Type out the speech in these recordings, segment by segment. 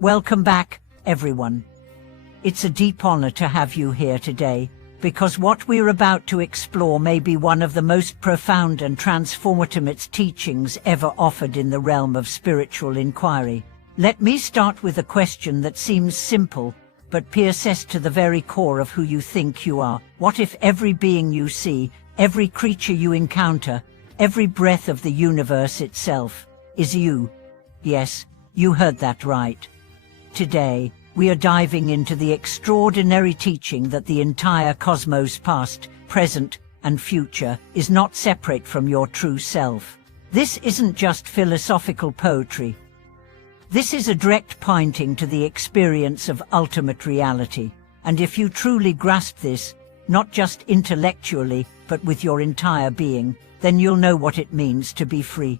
Welcome back, everyone. It's a deep honor to have you here today, because what we're about to explore may be one of the most profound and transformative teachings ever offered in the realm of spiritual inquiry. Let me start with a question that seems simple, but pierces to the very core of who you think you are. What if every being you see, every creature you encounter, every breath of the universe itself, is you? Yes, you heard that right. Today, we are diving into the extraordinary teaching that the entire cosmos, past, present, and future, is not separate from your true self. This isn't just philosophical poetry. This is a direct pointing to the experience of ultimate reality. And if you truly grasp this, not just intellectually, but with your entire being, then you'll know what it means to be free.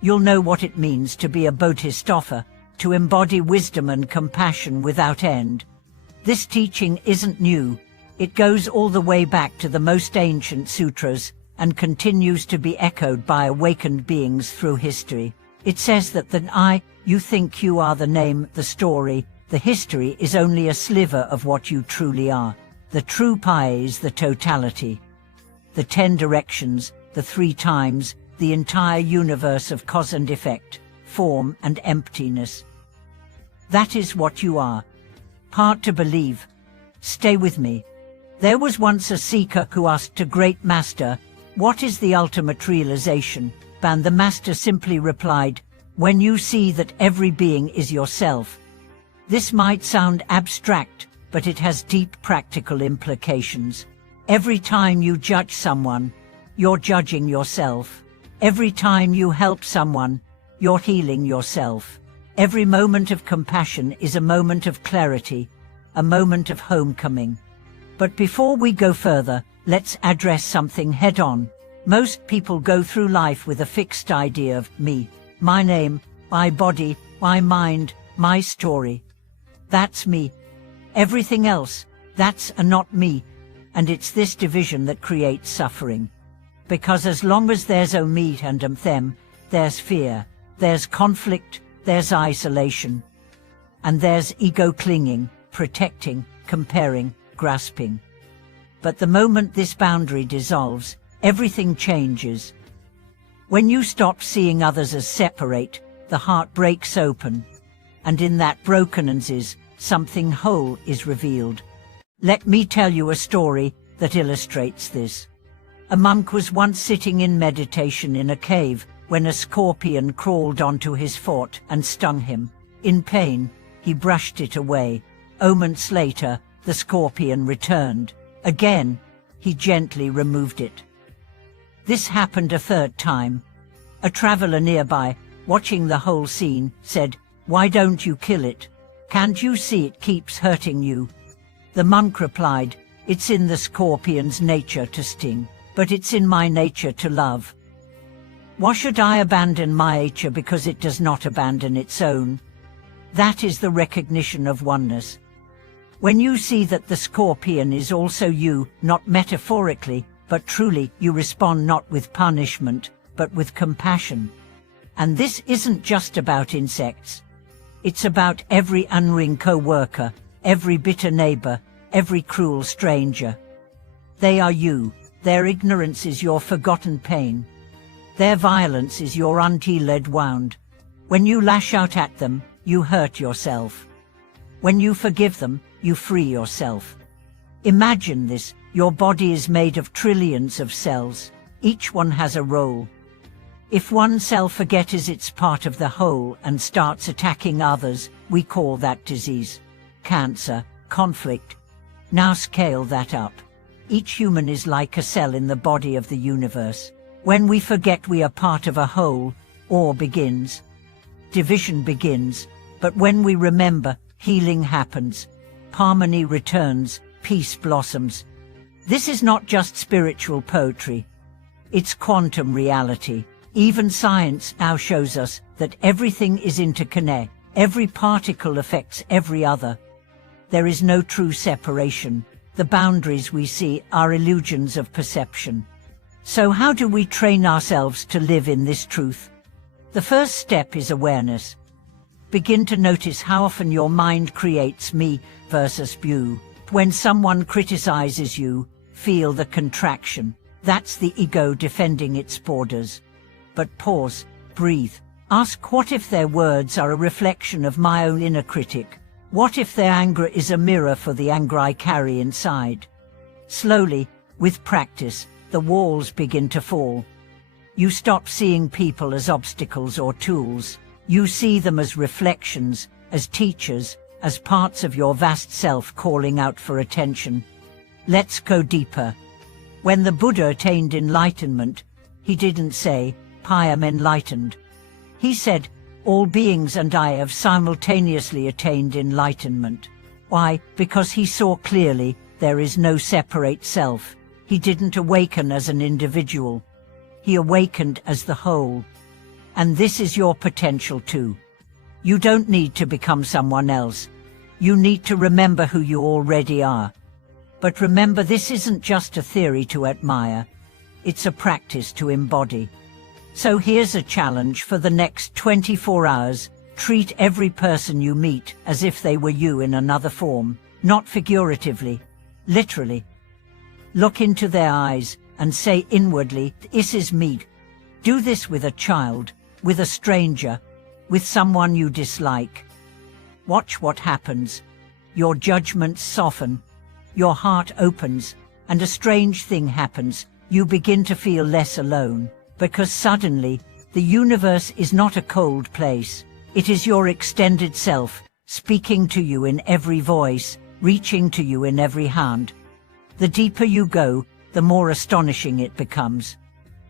You'll know what it means to be a bodhisattva, to embody wisdom and compassion without end. This teaching isn't new. It goes all the way back to the most ancient sutras and continues to be echoed by awakened beings through history. It says that the I you think you are, the name, the story, the history, is only a sliver of what you truly are. The true pie is the totality. The 10 directions, the 3 times, the entire universe of cause and effect, form and emptiness. That is what you are. Hard to believe. Stay with me. There was once a seeker who asked a great master, "What is the ultimate realization?" And the master simply replied, "When you see that every being is yourself." This might sound abstract, but it has deep practical implications. Every time you judge someone, you're judging yourself. Every time you help someone, you're healing yourself. Every moment of compassion is a moment of clarity, a moment of homecoming. But before we go further, let's address something head-on. Most people go through life with a fixed idea of me, my name, my body, my mind, my story. That's me. Everything else, that's a not me. And it's this division that creates suffering. Because as long as there's a me and a them, there's fear, there's conflict, there's isolation. And there's ego clinging, protecting, comparing, grasping. But the moment this boundary dissolves, everything changes. When you stop seeing others as separate, the heart breaks open. And in that brokenness, something whole is revealed. Let me tell you a story that illustrates this. A monk was once sitting in meditation in a cave when a scorpion crawled onto his foot and stung him. In pain, he brushed it away. Moments later, the scorpion returned. Again, he gently removed it. This happened a 3rd time. A traveler nearby, watching the whole scene, said, "Why don't you kill it? Can't you see it keeps hurting you?" The monk replied, "It's in the scorpion's nature to sting, but it's in my nature to love. Why should I abandon my nature because it does not abandon its own?" That is the recognition of oneness. When you see that the scorpion is also you, not metaphorically, but truly, you respond not with punishment, but with compassion. And this isn't just about insects. It's about every unwilling co-worker, every bitter neighbor, every cruel stranger. They are you. Their ignorance is your forgotten pain. Their violence is your unhealed wound. When you lash out at them, you hurt yourself. When you forgive them, you free yourself. Imagine this. Your body is made of trillions of cells. Each one has a role. If one cell forgets it's part of the whole and starts attacking others, we call that disease, cancer, conflict. Now scale that up. Each human is like a cell in the body of the universe. When we forget we are part of a whole, war begins. Division begins. But when we remember, healing happens. Harmony returns, peace blossoms. This is not just spiritual poetry. It's quantum reality. Even science now shows us that everything is interconnected. Every particle affects every other. There is no true separation. The boundaries we see are illusions of perception. So how do we train ourselves to live in this truth? The first step is awareness. Begin to notice how often your mind creates me versus you. When someone criticizes you, feel the contraction. That's the ego defending its borders. But pause, breathe. Ask, what if their words are a reflection of my own inner critic? What if their anger is a mirror for the anger I carry inside? Slowly, with practice, the walls begin to fall. You stop seeing people as obstacles or tools. You see them as reflections, as teachers, as parts of your vast self calling out for attention. Let's go deeper. When the Buddha attained enlightenment, he didn't say, I am enlightened. He said, all beings and I have simultaneously attained enlightenment. Why? Because he saw clearly there is no separate self. He didn't awaken as an individual. He awakened as the whole. And this is your potential too. You don't need to become someone else. You need to remember who you already are. But remember, this isn't just a theory to admire. It's a practice to embody. So here's a challenge for the next 24 hours. Treat every person you meet as if they were you in another form, not figuratively, literally. Look into their eyes and say inwardly, this is me. Do this with a child, with a stranger, with someone you dislike. Watch what happens. Your judgments soften, your heart opens, and a strange thing happens. You begin to feel less alone, because suddenly, the universe is not a cold place. It is your extended self, speaking to you in every voice, reaching to you in every hand. The deeper you go, the more astonishing it becomes.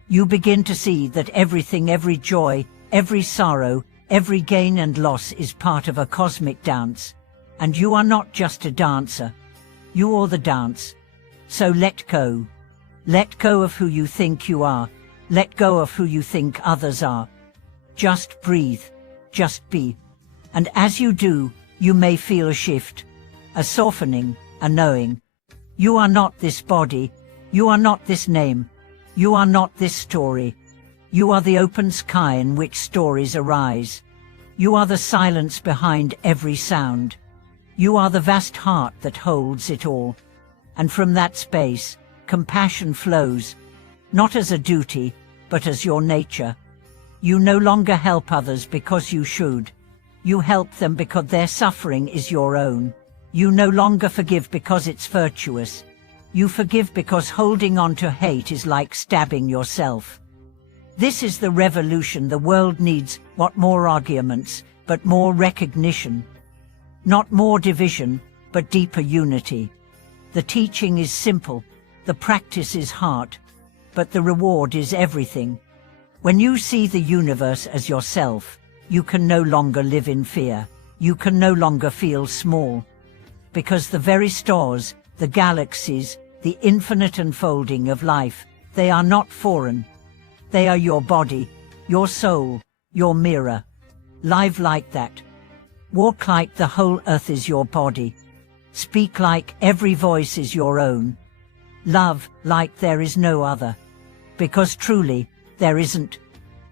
You begin to see that everything, every joy, every sorrow, every gain and loss is part of a cosmic dance. And you are not just a dancer. You are the dance. So let go. Let go of who you think you are. Let go of who you think others are. Just breathe. Just be. And as you do, you may feel a shift, a softening, a knowing. You are not this body. You are not this name. You are not this story. You are the open sky in which stories arise. You are the silence behind every sound. You are the vast heart that holds it all. And from that space, compassion flows, not as a duty, but as your nature. You no longer help others because you should. You help them because their suffering is your own. You no longer forgive because it's virtuous. You forgive because holding on to hate is like stabbing yourself. This is the revolution the world needs. What more arguments, but more recognition. Not more division, but deeper unity. The teaching is simple, the practice is hard, but the reward is everything. When you see the universe as yourself, you can no longer live in fear. You can no longer feel small. Because the very stars, the galaxies, the infinite unfolding of life, they are not foreign. They are your body, your soul, your mirror. Live like that. Walk like the whole earth is your body. Speak like every voice is your own. Love like there is no other. Because truly, there isn't.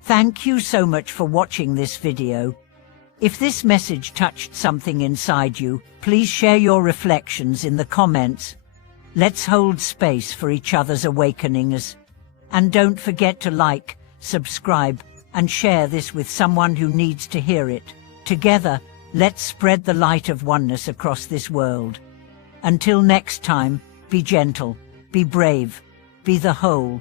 Thank you so much for watching this video. If this message touched something inside you, please share your reflections in the comments. Let's hold space for each other's awakenings. And don't forget to like, subscribe, and share this with someone who needs to hear it. Together, let's spread the light of oneness across this world. Until next time, be gentle, be brave, be the whole.